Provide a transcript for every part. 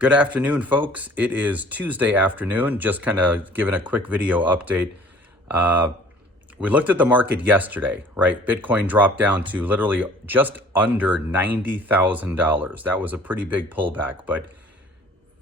Good afternoon, folks. It is Tuesday afternoon. Just kind of giving a quick video update. We looked at the market yesterday, right? Bitcoin dropped down to literally just under $90,000. That was a pretty big pullback. But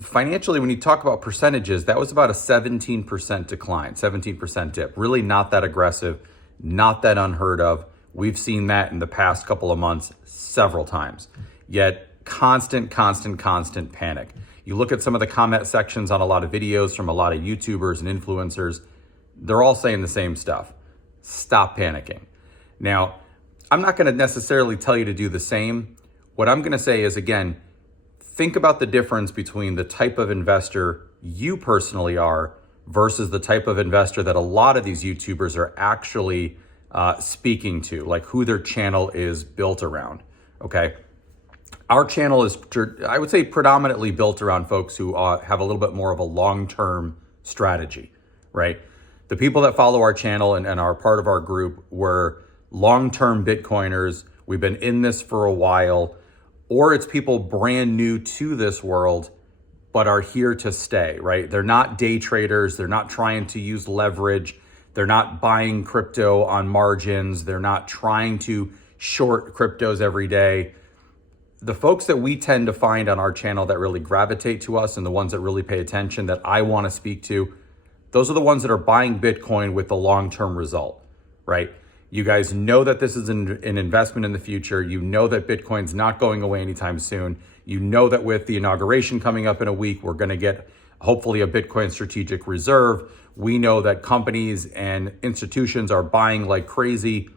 financially, when you talk about percentages, that was about a 17% decline, 17% dip. Really not that aggressive, not that unheard of. We've seen that in the past couple of months several times. Yet constant panic. You look at some of the comment sections on a lot of videos from a lot of YouTubers and influencers, they're all saying the same stuff. Stop panicking. Now, I'm not going to necessarily tell you to do the same. What I'm going to say is, again, think about the difference between the type of investor you personally are versus the type of investor that a lot of these YouTubers are actually speaking to, like who their channel is built around, okay? Our channel is, I would say, predominantly built around folks who have a little bit more of a long-term strategy, right? The people that follow our channel and are part of our group were long-term Bitcoiners. We've been in this for a while, or it's people brand new to this world, but are here to stay, right? They're not day traders. They're not trying to use leverage. They're not buying crypto on margins. They're not trying to short cryptos every day. The folks that we tend to find on our channel that really gravitate to us and the ones that really pay attention that I want to speak to, those are the ones that are buying Bitcoin with the long-term result, right? You guys know that this is an investment in the future. You know that Bitcoin's not going away anytime soon. You know that with the inauguration coming up in a week, we're going to get hopefully a Bitcoin strategic reserve. We know that companies and institutions are buying like crazy.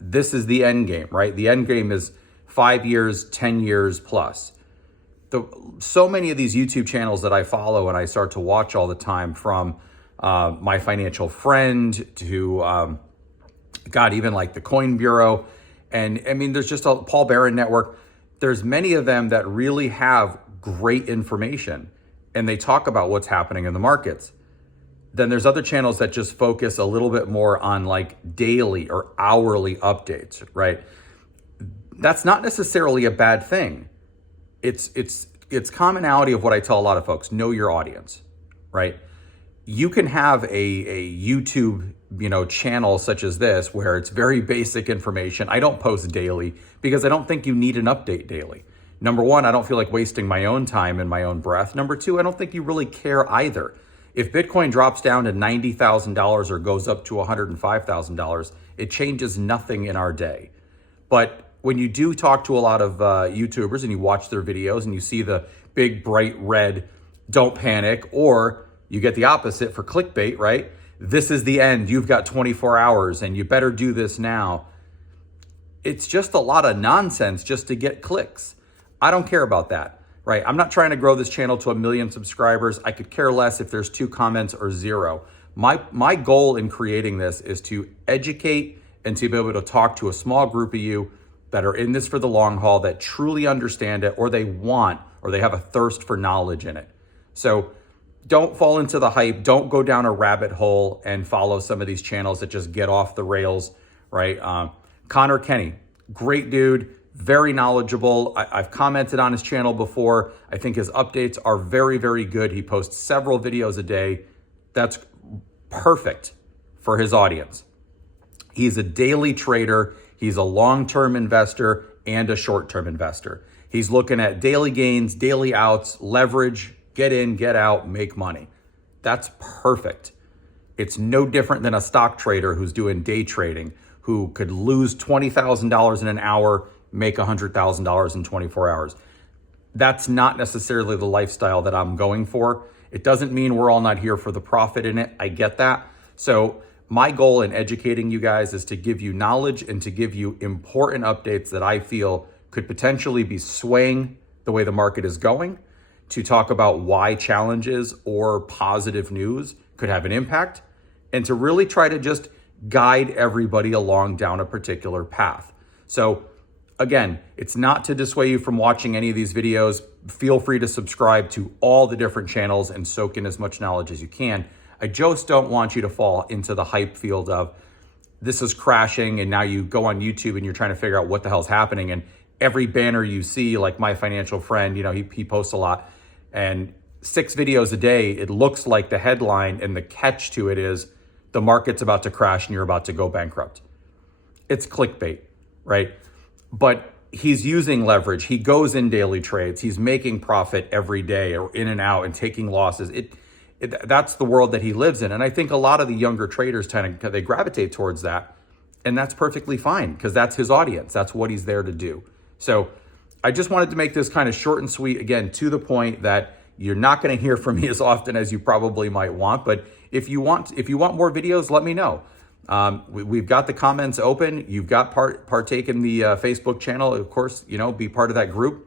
This is the end game, right? The end game is 5 years, 10 years plus. So many of these YouTube channels that I follow and I start to watch all the time, from my financial friend to, even like the Coin Bureau. And I mean, there's just a Paul Barron Network. There's many of them that really have great information and they talk about what's happening in the markets. Then there's other channels that just focus a little bit more on like daily or hourly updates, right? That's not necessarily a bad thing. It's commonality of what I tell a lot of folks: know your audience, right? You can have a YouTube, channel such as this where it's very basic information. I don't post daily because I don't think you need an update daily. Number one, I don't feel like wasting my own time and my own breath. Number two, I don't think you really care either. If Bitcoin drops down to $90,000 or goes up to $105,000, it changes nothing in our day. But when you do talk to a lot of YouTubers and you watch their videos and you see the big bright red, don't panic, or you get the opposite for clickbait, right? This is the end. You've got 24 hours and you better do this now. It's just a lot of nonsense just to get clicks. I don't care about that, right? I'm not trying to grow this channel to 1 million subscribers. I could care less if there's 2 comments or 0. My goal in creating this is to educate and to be able to talk to a small group of you that are in this for the long haul, that truly understand it, or they have a thirst for knowledge in it. So don't fall into the hype. Don't go down a rabbit hole and follow some of these channels that just get off the rails, right? Connor Kenny, great dude, very knowledgeable. I've commented on his channel before. I think his updates are very, very good. He posts several videos a day. That's perfect for his audience. He's a daily trader. He's a long-term investor and a short-term investor. He's looking at daily gains, daily outs, leverage, get in, get out, make money. That's perfect. It's no different than a stock trader who's doing day trading, who could lose $20,000 in an hour, make $100,000 in 24 hours. That's not necessarily the lifestyle that I'm going for. It doesn't mean we're all not here for the profit in it. I get that. So my goal in educating you guys is to give you knowledge and to give you important updates that I feel could potentially be swaying the way the market is going, to talk about why challenges or positive news could have an impact, and to really try to just guide everybody along down a particular path. So again, it's not to dissuade you from watching any of these videos. Feel free to subscribe to all the different channels and soak in as much knowledge as you can. I just don't want you to fall into the hype field of this is crashing, and now you go on YouTube and you're trying to figure out what the hell's happening, and every banner you see, like my financial friend, he posts a lot. and 6 videos a day, it looks like the headline, and the catch to it is the market's about to crash and you're about to go bankrupt. It's clickbait, right? But he's using leverage. He goes in daily trades. He's making profit every day, or in and out, and taking losses. That's the world that he lives in. And I think a lot of the younger traders they gravitate towards that. And that's perfectly fine, because that's his audience. That's what he's there to do. So I just wanted to make this kind of short and sweet, again, to the point that you're not going to hear from me as often as you probably might want. But if you want more videos, let me know. We've got the comments open. You've got partake in the Facebook channel. Of course, be part of that group.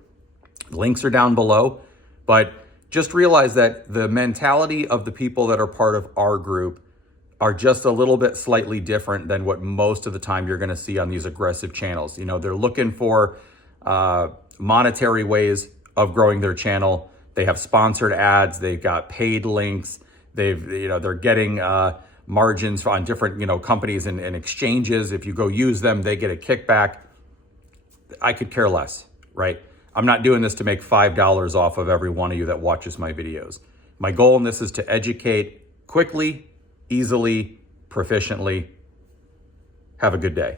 Links are down below. But just realize that the mentality of the people that are part of our group are just a little bit slightly different than what most of the time you're going to see on these aggressive channels. They're looking for monetary ways of growing their channel. They have sponsored ads. They've got paid links. They're getting margins on different companies and exchanges. If you go use them, they get a kickback. I could care less, right? I'm not doing this to make $5 off of every one of you that watches my videos. My goal in this is to educate quickly, easily, proficiently. Have a good day.